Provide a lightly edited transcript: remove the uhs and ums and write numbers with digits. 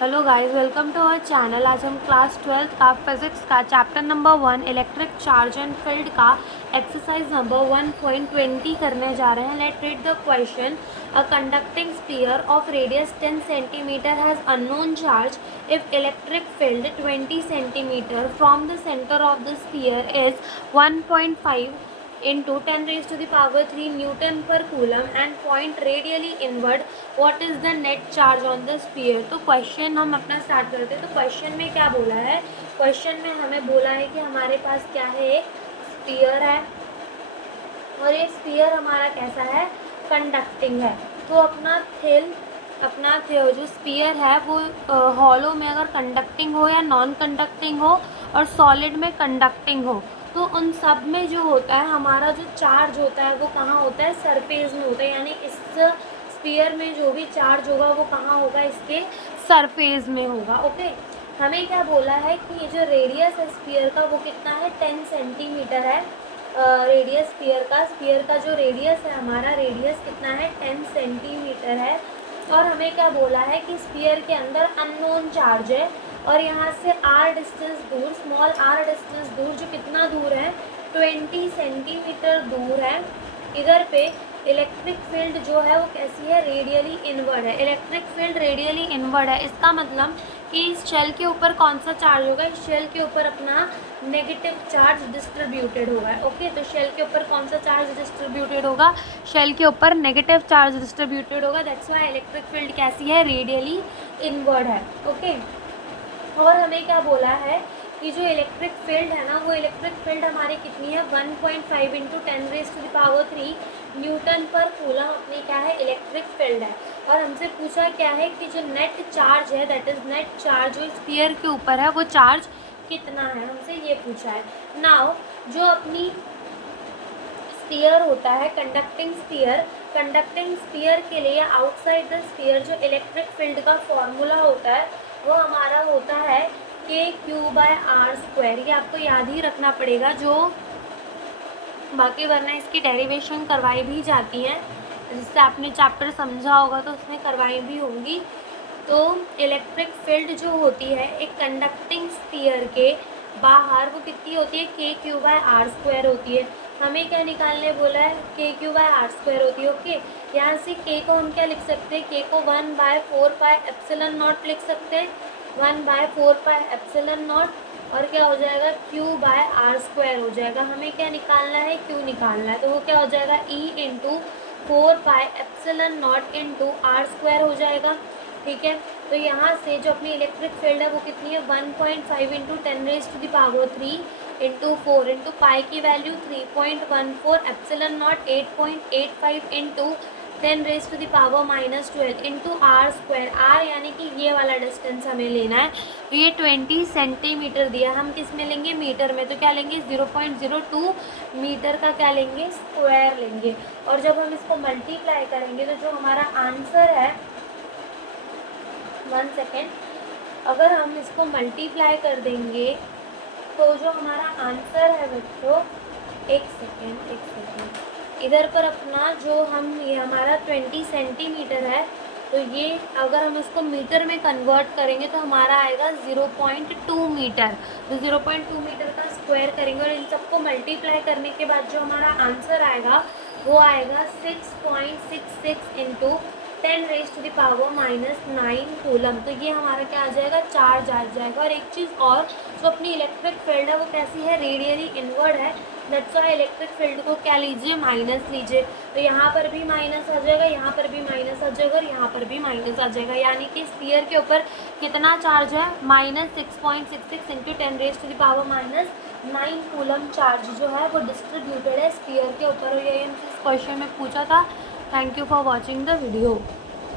Hello guys, welcome to our channel. आज हम class 12th का फिजिक्स का chapter number 1 electric charge and field का एक्सरसाइज नंबर 1.20 करने जा रहे हैं। Let read the question. A conducting sphere of radius 10 centimetre has unknown charge if electric field 20 centimetre from the centre of the sphere is 1.5 into 10 raised to the power 3 Newton per coulomb and point radially inward. What is the net charge on the sphere? तो question हम अपना start करते हैं। तो question में क्या बोला है? क्वेश्चन में हमें बोला है कि हमारे पास क्या है, एक स्फीयर है और ये स्फीयर हमारा कैसा है, कंडक्टिंग है। तो अपना जो स्फीयर है वो हॉलो में अगर कंडक्टिंग हो या नॉन कंडक्टिंग हो और सॉलिड में कंडक्टिंग हो, तो उन सब में जो होता है हमारा जो चार्ज होता है वो कहाँ होता है, सरफेस में होता है। यानी इस स्फीयर में जो भी चार्ज होगा वो कहाँ होगा, इसके सरफेस में होगा। ओके, हमें क्या बोला है कि ये जो रेडियस है स्फीयर का वो कितना है, 10 सेंटीमीटर है। रेडियस स्फीयर का जो रेडियस है, हमारा रेडियस कितना है, 10 सेंटीमीटर है। और हमें क्या बोला है कि स्फीयर के अंदर अननोन चार्ज है और यहाँ से आर डिस्टेंस दूर, स्मॉल आर डिस्टेंस दूर, जो कितना दूर है, 20 सेंटीमीटर दूर है। इधर पे इलेक्ट्रिक फील्ड जो है वो कैसी है, रेडियली इनवर्ड है। इलेक्ट्रिक फील्ड रेडियली इनवर्ड है, इसका मतलब कि इस शेल के ऊपर कौन सा चार्ज होगा, इस शेल के ऊपर अपना नेगेटिव चार्ज डिस्ट्रीब्यूटेड होगा। ओके, तो शेल के ऊपर कौन सा चार्ज डिस्ट्रीब्यूटेड होगा, शेल के ऊपर नेगेटिव चार्ज डिस्ट्रीब्यूटेड होगा। दैट्स व्हाई इलेक्ट्रिक फील्ड कैसी है, रेडियली इनवर्ड है। ओके, और हमें क्या बोला है कि जो इलेक्ट्रिक फील्ड है ना, वो इलेक्ट्रिक फील्ड हमारी कितनी है, 1.5 into 10 rays to the power 3 newton पर कूलम अपनी क्या है, इलेक्ट्रिक फील्ड है। और हमसे पूछा क्या है कि जो नेट चार्ज है, दैट इज़ नेट चार्ज जो स्फीयर के ऊपर है वो चार्ज कितना है, हमसे ये पूछा है। नाउ जो अपनी स्फीयर होता है, कंडक्टिंग स्फीयर के लिए आउटसाइड द स्फीयर जो इलेक्ट्रिक फील्ड का फॉर्मूला होता है वो हमारा होता है KQ/R²। ये आपको याद ही रखना पड़ेगा, जो बाकी वरना इसकी डेरिवेशन करवाई भी जाती हैं, जिससे आपने चैप्टर समझा होगा तो उसमें करवाई भी होंगी। तो इलेक्ट्रिक फील्ड जो होती है एक कंडक्टिंग स्फीयर के बाहर वो कितनी होती है, KQ/R² होती है। हमें क्या निकालने बोला है, KQ/R² होती है। ओके, यहाँ से K को हम क्या लिख सकते हैं, K को 1/4πε0 लिख सकते हैं, 1/4πε0। और क्या हो जाएगा, Q/R² हो जाएगा। हमें क्या निकालना है, Q निकालना है, तो वो क्या हो जाएगा, E इंटू 4πε0 इंटू R² हो जाएगा। ठीक है, तो यहाँ से जो अपनी इलेक्ट्रिक फील्ड है वो कितनी है, 1.5 into 10 rays to the power 3 into 4 into pi की value 3.14 ε0 8.85 into 10 rays to the power -12 into R²। R यानी कि ये वाला डिस्टेंस हमें लेना है। तो ये 20 सेंटीमीटर दिया, हम किस में लेंगे, मीटर में। तो क्या लेंगे, 0.02 मीटर का क्या लेंगे, स्क्वायर लेंगे। और जब हम इसको मल्टीप्लाई करेंगे तो जो हमारा आंसर है, 1 सेकेंड, अगर हम इसको मल्टीप्लाई कर देंगे तो जो हमारा आंसर है बच्चों, एक सेकेंड, इधर पर अपना जो ये हमारा 20 सेंटीमीटर है, तो ये अगर हम इसको मीटर में कन्वर्ट करेंगे तो हमारा आएगा 0.2 मीटर। तो 0.2 मीटर का स्क्वायर करेंगे और इन सबको मल्टीप्लाई करने के बाद जो हमारा आंसर आएगा वो आएगा 6.66 into 10 rays to the power -9 coulomb. तो ये हमारा क्या आ जाएगा, चार्ज आ जाएगा। और एक चीज़ और, जो अपनी इलेक्ट्रिक फील्ड है वो कैसी है, रेडियली इनवर्ड है। दैट्स व्हाई इलेक्ट्रिक फील्ड को क्या लीजिए, माइनस लीजिए। तो यहाँ पर भी माइनस आ जाएगा, यहाँ पर भी माइनस आ जाएगा और यहाँ पर भी माइनस आ जाएगा। यानी कि स्फीयर के ऊपर कितना चार्ज है, -6.66 into 10 rays to the power -9 coulomb charge जो है वो डिस्ट्रीब्यूटेड है स्फीयर के ऊपर। और ये हमसे इस क्वेश्चन में पूछा था। Thank you for watching the video.